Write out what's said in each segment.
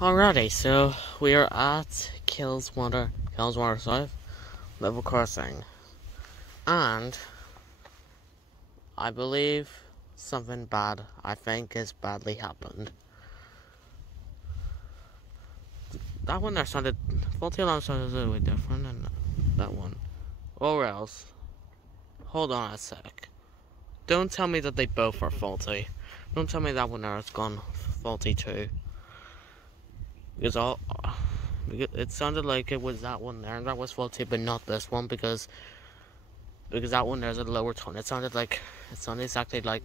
Alrighty, so we are at Kellswater, South, level crossing, and I believe something bad, I think, has badly happened. That one there sounded, faulty alarm sounded a little bit different than that one. Or else, hold on a sec. Don't tell me that they both are faulty. Don't tell me that one there has gone faulty too. Because it sounded like it was that one there, and that was faulty, but not this one, because that one there's a lower tone. It sounded exactly like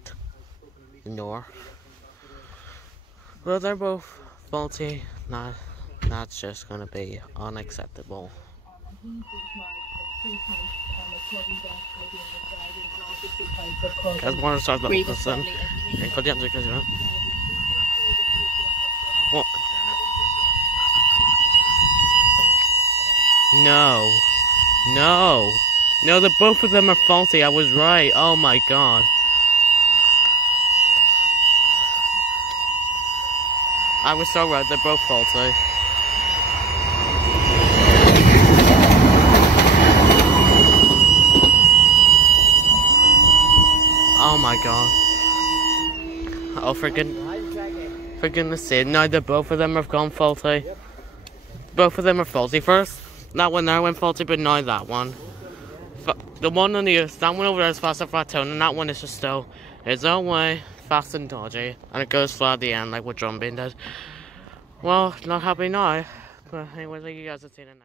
Nor. Well, they're both faulty. That's just gonna be unacceptable. Guys, want to start level this then? And put the answer because you know. What? No, the both of them are faulty. I was right. Oh my god. I was so right. They're both faulty. Oh my god. Oh, for goodness sake. No, both of them have gone faulty. Both of them are faulty. First, that one there went faulty, but now that one. The one on that one over there is fast and flat tone, and that one is just still its own way, fast and dodgy, and it goes flat at the end like what drum beat did. Well, not happy now, but anyways, like you guys have seen it.